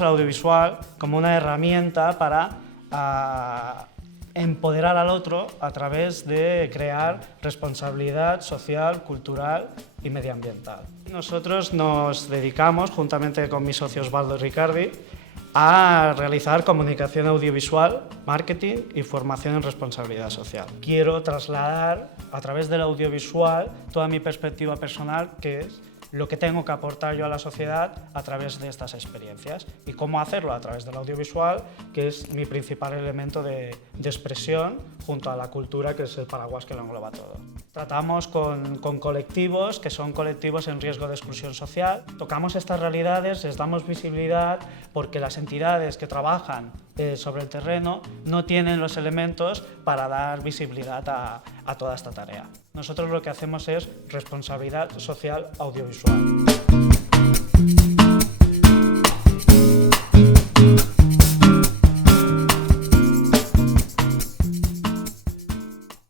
Entendemos el audiovisual como una herramienta para empoderar al otro a través de crear responsabilidad social, cultural y medioambiental. Nosotros nos dedicamos, juntamente con mi socio Osvaldo Riccardi, a realizar comunicación audiovisual, marketing y formación en responsabilidad social. Quiero trasladar a través del audiovisual toda mi perspectiva personal, que es lo que tengo que aportar yo a la sociedad a través de estas experiencias. ¿Y cómo hacerlo? A través del audiovisual, que es mi principal elemento de expresión, junto a la cultura, que es el paraguas que lo engloba todo. Tratamos con colectivos que son colectivos en riesgo de exclusión social. Tocamos estas realidades, les damos visibilidad, porque las entidades que trabajan sobre el terreno no tienen los elementos para dar visibilidad a toda esta tarea. Nosotros lo que hacemos es responsabilidad social audiovisual.